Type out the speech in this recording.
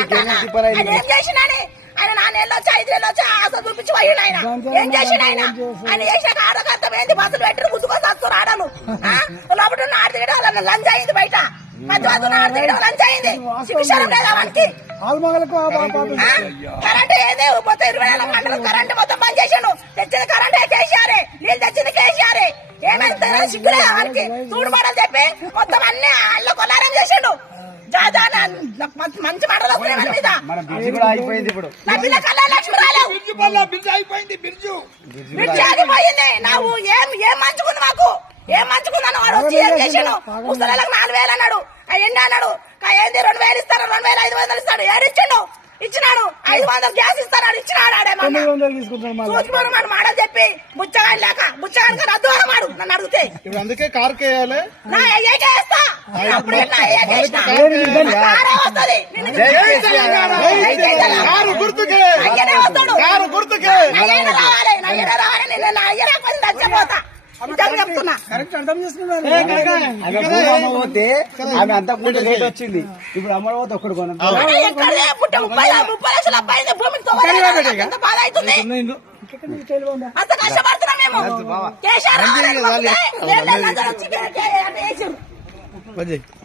ఏం చేసినాని ఆయన 4 నెలలు వచ్చి 5 నెలలు వచ్చి ఆశ చూపించి పోయిండు ఆయన. ఏం చేసిన ఆయన చేసాక ఆడకర్థం ఏంది బస్సులు పెట్టి గుద్దుకొని వస్తారు ఆడలు లోపల ఆడదిగడం లంచ్ అయింది బయట మధ్యవర్తులు ఆడదిగడం లంచ్ అయింది శిక్షణ లేదా వానికి కరెంట్ ఏదే మొత్తం 24 గంటలు కరెంట్ మొత్తం బంద్ చేసాను. తెచ్చింది కరెంట్ కేసీఆర్, నీళ్ళు తెచ్చింది కేసీఆర్. ఏమైతే సిగ్గులే వానికి చూడమని చెప్పి మొత్తం అన్ని అల్ల కొల్లారం చేసాడు. మంచి మాటలు వస్తున్నాయి మన మీద. నా పిల్ల కల్లా లక్ష్మి రాలేవు, బ్రిడ్జి ఆగిపోయింది. నువ్వు ఏం మంచుకుంది మాకు, ఏం మంచుకుందని వాడు వచ్చి ఏం చేసాడు. ముసలిలకు 4,000 అన్నాడు, ఎండి అన్నాడు. ఏంది 2,000 ఇస్తాడు, 2,500 ఇస్తాడు. ఏడిచ్చిండు, ఇచ్చినాడు. 500 గ్యాస్ ఇస్తాడు, ఇచ్చినాడు. ఆడేమో మాటలు చెప్పి బుచ్చగాని లేక బుచ్చగాని రద్దు అనమాడు నన్ను అడిగితే. అందుకే కారు కేయాలి నా ఏకేస్తా అప్పుడు చచ్చిపోతా చెప్తున్నా. పోతే ఆమె అంత ముందు రేట్ వచ్చింది, ఇప్పుడు అమ్మడు పోతే ఒక్కడు కొన 30 లక్షల అబ్బాయి భూమికి ఎంత బాధ అవుతుంది. అంత కష్టపడుతున్నాం మేము.